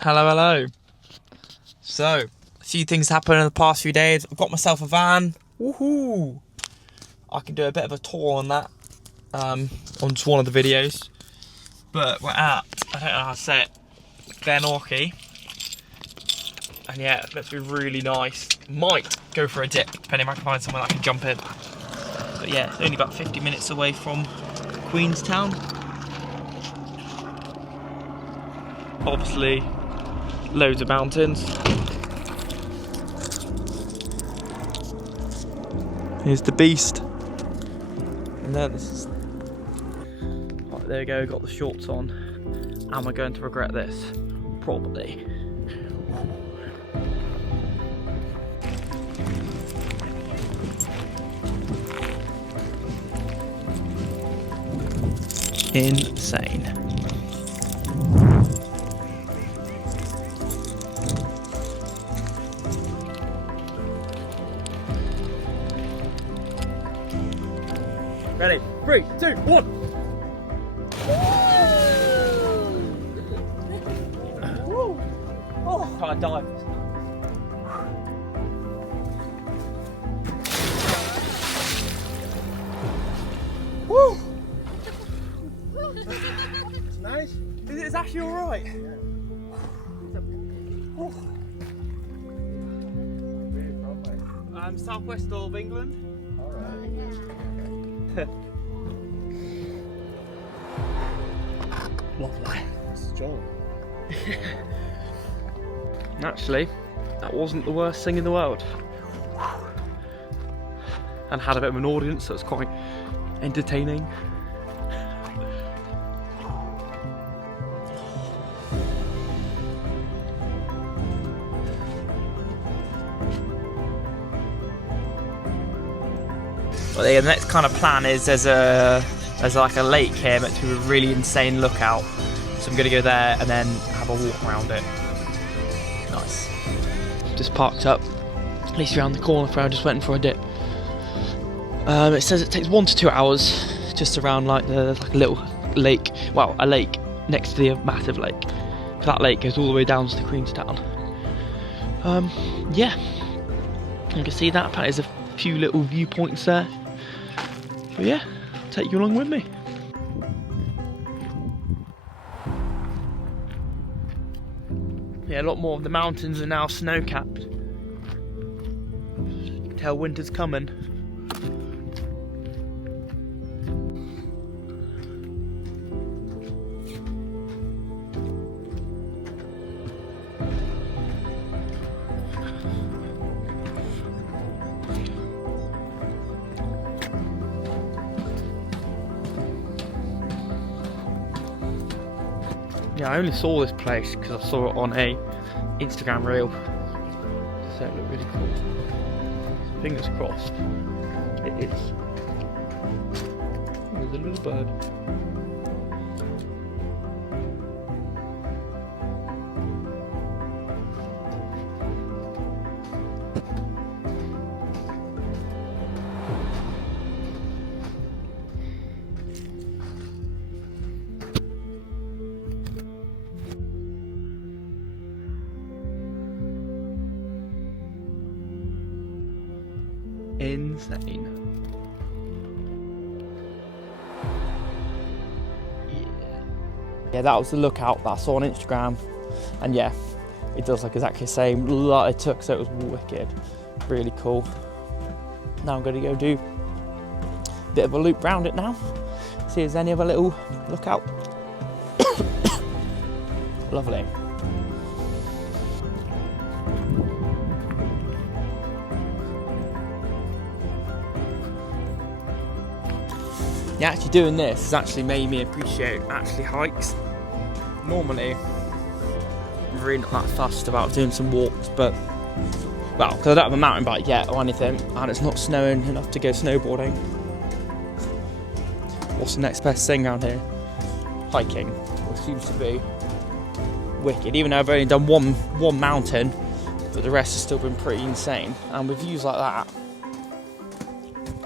Hello, hello. So, a few things happened in the past few days. I've got myself a van. Woohoo! I can do a bit of a tour on that, on one of the videos. But we're at, I don't know how to say it, Glenorchy. And yeah, it's meant to be really nice. Might go for a dip, depending if I can find somewhere I can jump in. But yeah, it's only about 50 minutes away from Queenstown. Obviously, loads of mountains. Here's the beast. And then this is... Right, there we go, got the shorts on. Am I going to regret this? Probably. Insane. Ready? 3, 2, 1. Oh, can't dive. Woo! It's nice. It's actually all right. Yeah. Southwest of England. All right. Lovely. It's John. Actually, that wasn't the worst thing in the world. And had a bit of an audience, so it's quite entertaining. Well, the next kind of plan is there's like a lake here meant to be a really insane lookout. So I'm gonna go there and then have a walk around it. Nice. Just parked up, at least around the corner where I just went for a dip. It says it takes 1 to 2 hours just around like a little lake, well, a lake next to the massive lake. That lake goes all the way down to Queenstown. Yeah, you can see that. Apparently there's a few little viewpoints there. But yeah, I'll take you along with me. Yeah, a lot more of the mountains are now snow-capped. You can tell winter's coming. Yeah, I only saw this place because I saw it on a Instagram reel. So it looked really cool. Fingers crossed. It is. There's a little bird. Insane. Yeah, that was the lookout that I saw on Instagram, and yeah, it does look exactly the same like it took, so it was wicked, really cool. Now I'm going to go do a bit of a loop round it now, see if there's any other little lookout. Lovely. Yeah, actually doing this has actually made me appreciate hikes. Normally, I'm really not that fussed about doing some walks, but, well, because I don't have a mountain bike yet or anything, and it's not snowing enough to go snowboarding. What's the next best thing around here? Hiking, which seems to be wicked, even though I've only done one mountain, but the rest has still been pretty insane. And with views like that,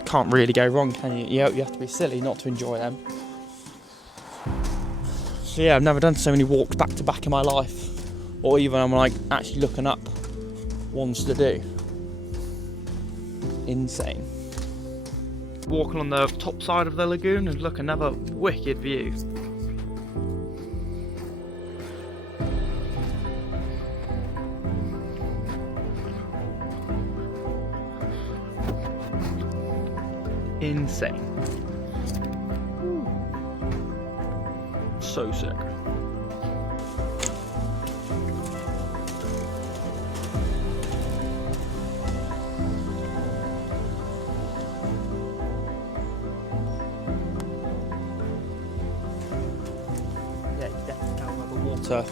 can't really go wrong, can you? You have to be silly not to enjoy them. So yeah, I've never done so many walks back to back in my life. or even I'm like actually looking up ones to do. Insane. Walking on the top side of the lagoon and look, another wicked view. Insane. So sick. Yeah, you definitely can where the water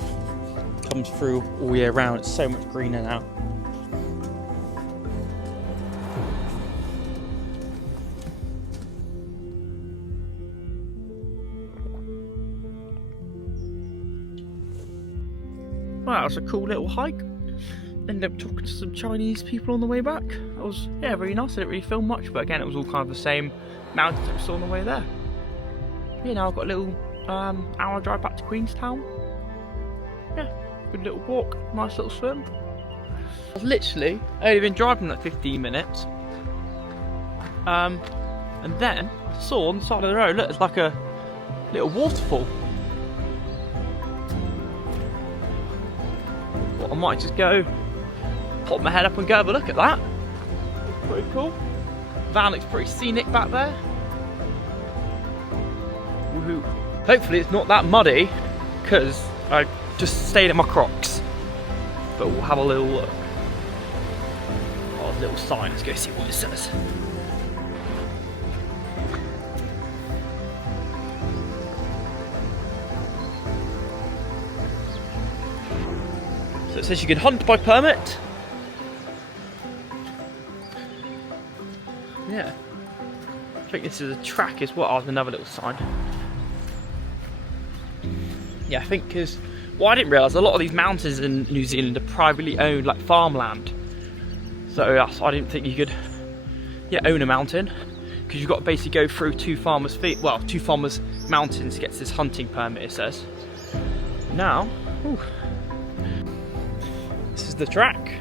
comes through all year round. It's so much greener now. Wow, that was a cool little hike. Ended up talking to some Chinese people on the way back. It was, yeah, really nice. I didn't really film much, but again, it was all kind of the same mountains that we saw on the way there. Yeah, now I've got a little hour drive back to Queenstown. Yeah, good little walk, nice little swim. I've literally only been driving like 15 minutes. And then I saw on the side of the road, look, there's like a little waterfall. I might just go pop my head up and go have a look at that. It's pretty cool. Van looks pretty scenic back there. Woohoo. Hopefully it's not that muddy because I just stayed in my Crocs. But we'll have a little look. Oh, there's a little sign. Let's go see what it says. So it says you can hunt by permit. Yeah. I think this is a track as well. Oh, there's another little sign. Yeah, I think because, well, I didn't realise a lot of these mountains in New Zealand are privately owned, like farmland. So I didn't think you could, yeah, own a mountain, because you've got to basically go through two farmers' mountains to get this hunting permit, it says. Now, whew, this is the track.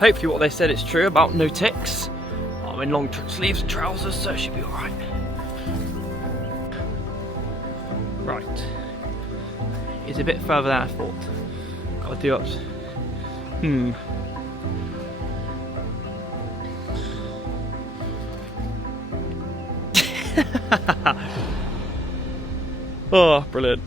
Hopefully what they said is true about no ticks. I'm in long sleeves and trousers, so it should be alright. Right. It's a bit further than I thought. Gotta do up. Oh, brilliant.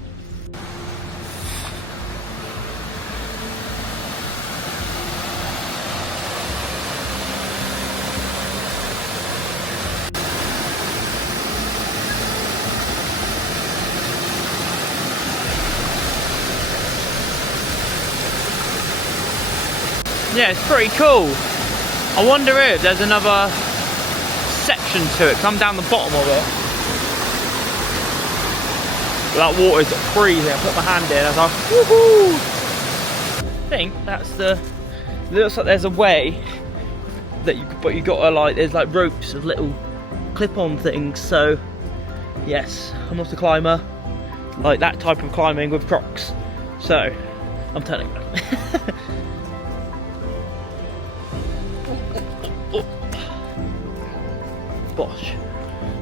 Yeah, it's pretty cool. I wonder if there's another section to it, 'cause I'm down the bottom of it. That water's freezing. I put my hand in, I was like, woohoo! I think that's the, it looks like there's a way that but you gotta like, there's like ropes of little clip-on things, so yes, I'm not a climber, like that type of climbing with Crocs, so I'm telling you. Bosh.